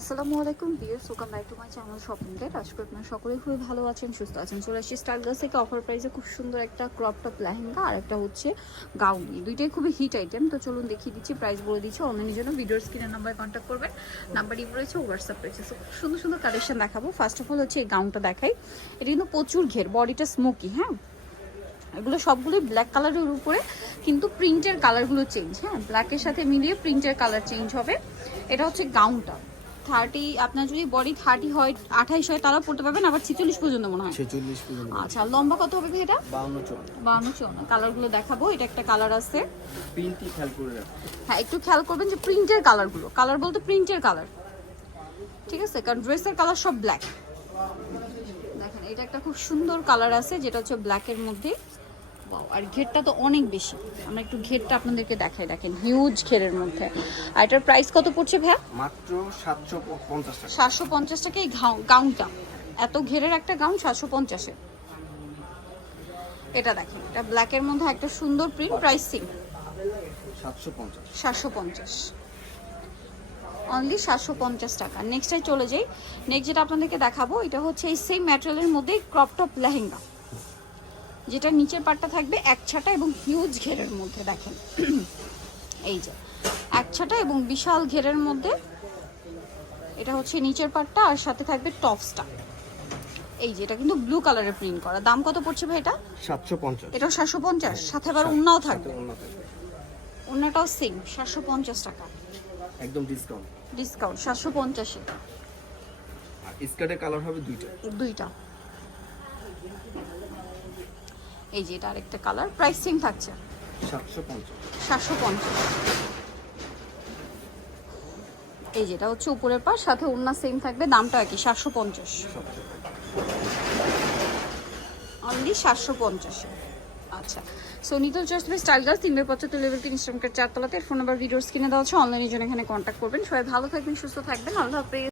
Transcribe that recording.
আসসালামু আলাইকুম বিয়ার সোকাম back to my channel shopping date আশা করি আপনারা সকলেই খুবই ভালো আছেন সুস্থ আছেন। চলে আসছি স্টাইল গার্লস থেকে অফার প্রাইসে খুব সুন্দর একটা ক্রপ টপ লেহেঙ্গা আর একটা হচ্ছে গাউনি দুইটাই খুবই হিট আইটেম তো চলুন দেখিয়ে দিচ্ছি প্রাইস বলে দিচ্ছি। অনলাইনের জন্য ভিডিওর স্ক্রিনের নাম্বারে কন্ট্যাক্ট করবেন। নাম্বার ইউ রয়েছে হোয়াটসঅ্যাপ রয়েছে। So, খুব সুন্দর সুন্দর কালেকশন দেখাবো। ফার্স্ট অফ অল হচ্ছে এই গাউনটা দেখাই। এটা কিন্তু প্রচুর ঘের বডিটা স্মোকি হ্যাঁ? এগুলো সবগুলোই ব্ল্যাক কালারের উপরে কিন্তু প্রিন্টের কালারগুলো চেঞ্জ হ্যাঁ? ব্ল্যাকের সাথে মিলিয়ে প্রিন্টের কালার চেঞ্জ হবে। এটা হচ্ছে গাউনটা থার্টি আপনার যদি বডি থার্টি হয় আঠাইশ হয় তারাও পড়তে পারবেন আবার ছিচল্লিশ পর্যন্ত মনে হয়। ছেচল্লিশ পর্যন্ত। আচ্ছা লম্বা কত হবে এটা? বাউন্ন চল বাউন্ন চৌন্ন কালারগুলো দেখাবো এটা একটা কালার আছে। প্রিন্টই খেয়াল করে হ্যাঁ একটু খেয়াল করবেন যে প্রিন্টের কালারগুলো কালার বলতে প্রিন্টের কালার ঠিক আছে কারণ ড্রেসের কালার সব ব্ল্যাক দেখেন এটা একটা খুব সুন্দর কালার আছে যেটা হচ্ছে ব্ল্যাকের মধ্যে। আর ঘেরটা তো অনেক বেশি। আমরা একটু ঘেরটা আপনাদেরকে দেখাই দেখেন হিউজ ঘেরের মধ্যে। আর এটার প্রাইস কত পড়ছে ভাইয়া? মাত্র সাতশো পঞ্চাশ টাকা। সাতশো পঞ্চাশ টাকা এই গাউনটা এত ঘেরের একটা গাউন সাতশো পঞ্চাশে। এটা দেখেন এটা ব্ল্যাকের মধ্যে একটা সুন্দর প্রিন্ট প্রাইসিং সাতশো পঞ্চাশ। সাতশো পঞ্চাশ। অনলি সাতশো পঞ্চাশ টাকা। নেক্সটে চলে যাই। নেক্সট যেটা আপনাদেরকে দেখাবো এটা হচ্ছে এই সেম ম্যাটেরিয়ালের মধ্যে ক্রপ টপ লেহেঙ্গা। যেটা নিচের পাটটা থাকবে এক ছাটা এবং হিউজ ঘেরের মধ্যে দেখেন। এই যে এক ছাটা এবং বিশাল ঘেরের মধ্যে এটা হচ্ছে নিচের পাটটা আর সাথে থাকবে টপসটা এই যে এটা কিন্তু ব্লু কালারের প্রিন্ট করা। দাম কত পড়ছে ভাই এটা? সাতশো পঞ্চাশ। এটাও সাতশো পঞ্চাশ সাথে আবার উন্নাও থাকবে। থাকবে। সেম সাতশো পঞ্চাশ টাকা। একদম ডিসকাউন্ট ডিসকাউন্ট সাতশো পঞ্চাশে। আর স্কার্টের কালার হবে দুইটা। দুইটা। এই যে এটা আরেকটা কালার প্রাইস সেম থাকছে। সাতশো পঞ্চাশ। এই যেটা হচ্ছে উপরের পাশ সাথে অন্য সেম থাকবে দামটা একই সাতশো পঞ্চাশ। অনলি সাতশো পঞ্চাশে। আচ্ছা। সো নিতল বাই স্টাইল গাছ তিন বাই পঁচাত্তর লেভেল তিন ইনস্টাগ্রামের চারতলাতে ফোন নাম্বার ভিডিওস কিনে দেওয়া হচ্ছে অনলাইনের জন্য এখানে কন্ট্যাক্ট করবেন। সবাই ভালো থাকবেন সুস্থ থাকবেন আল্লাহ হাফেজ।